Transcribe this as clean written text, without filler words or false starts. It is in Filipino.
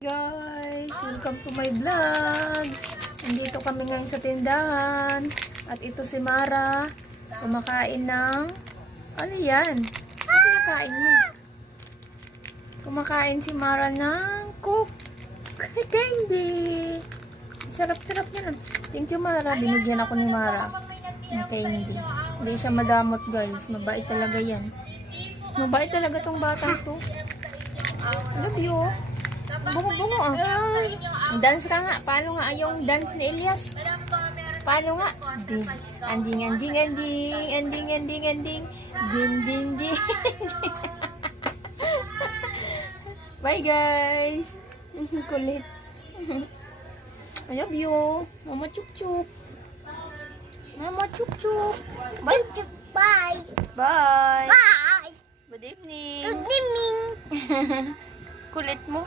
Guys, welcome to my vlog. Nandito kami ngayon sa tindahan. At ito si Mara. Kumakain ng... Ano yan? Ano kinakain mo? Kumakain si Mara ng cook candy. Sarap-sarap yan. Thank you, Mara. Binigyan ako ni Mara ng candy. Hindi siya madamot, guys. Mabait talaga yan. Mabait talaga tong batang to. Love you. Bungo-bungo ah. Dance ka nga. Paano nga yung dance ni Elias? Paano nga? Anding, anding, anding. Anding, anding, anding. Din, din, din. Bye guys. Kulit. I love you. Mama chup-chup. Mama chup-chup. Bye. Bye. Bye. Bye. Good evening. Good evening. Kulit mo.